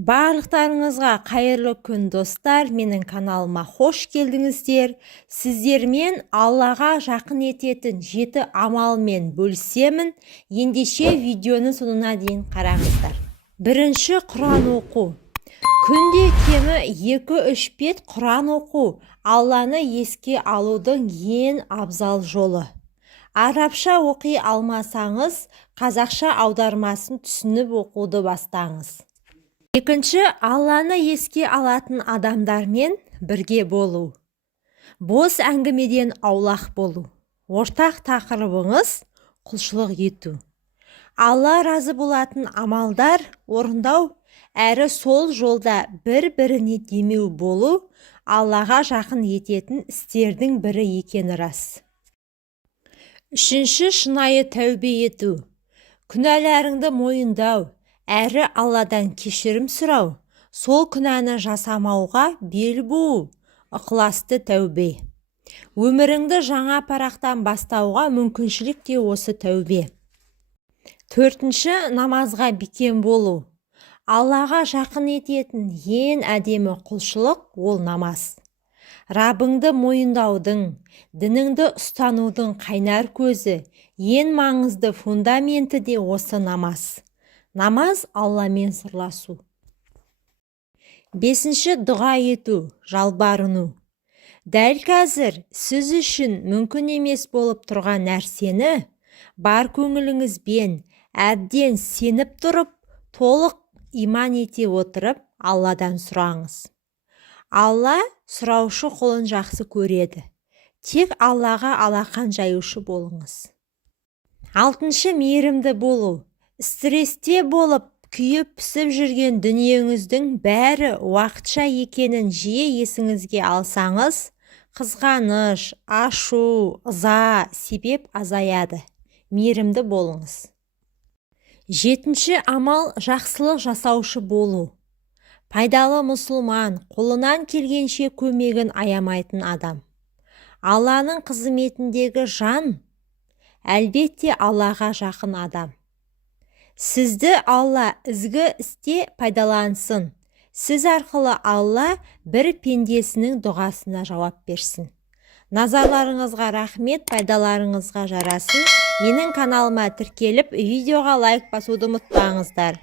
Барлықтарыңызға қайырлы күн достар, менің каналыма қош келдіңіздер. Сіздермен Аллаға жақын ететін 7 амалмен бөлісемін. Ендеше видеоның соңына дейін қараңыздар. Бірінші, Құран оқу. Күнде кемі 2-3 бет Құран оқу Алланы еске алудың ең абзал жолы. Арабша оқи алмасаңыз, қазақша аудармасын түсініп оқуды бастаңыз. Екінші, Алланы еске алатын адамдармен бірге болу. Бос әңгімеден аулақ болу. Ортақ тақырыбыңыз құлшылық ету. Алла разы болатын амалдар орындау, әрі сол жолда бір-біріне демеу болу Аллаға жақын ететін істердің бірі екені рас. Үшінші, шынайы тәубе ету. Күнәларыңды мойындау, әрі Алладан кешірім сұрау, сол күнәні жасамауға бел буу, ықыласты тәубе. Өміріңді жаңа парақтан бастауға мүмкіншілік те осы тәубе. Төртінші, намазға бекем болу. Аллаға жақын ететін ең әдемі құлшылық ол намаз. Раббыңды мойындаудың, дініңді ұстанудың қайнар көзі, ең маңызды фундаменті де осы намаз. Намаз Алламен сырласу. Бесінші, дұға ету, жалбарыну. Дәл қазір сіз үшін мүмкін емес болып тұрған нәрсені бар көңіліңізбен әбден сеніп тұрып, толық иман ете отырып Алладан сұраңыз. Алла сұраушы қолын жақсы көреді. Тек Аллаға алақан жаюшы болыңыз. Алтыншы, мейірімді болу. Стрессте болып, күйіп-пісіп жүрген дүниеңіздің бәрі уақытша екенін жиі есіңізге алсаңыз, қызғаныш, ашу, ыза себеп азаяды. Мейірімді болыңыз. Жетінші амал, жақсылық жасаушы болу. Пайдалы мұсылман, қолынан келгенше көмегін аямайтын адам. Алланың қызметіндегі жан, әлбетте Аллаға жақын адам. Сізді Алла ізгі істе пайдалансын. Сіз арқылы Алла бір пендесінің дұғасына жауап берсін. Назарларыңызға рахмет, пайдаларыңызға жарасын. Менің каналыма тіркеліп, видеоға лайк басуды ұмытпаңыздар.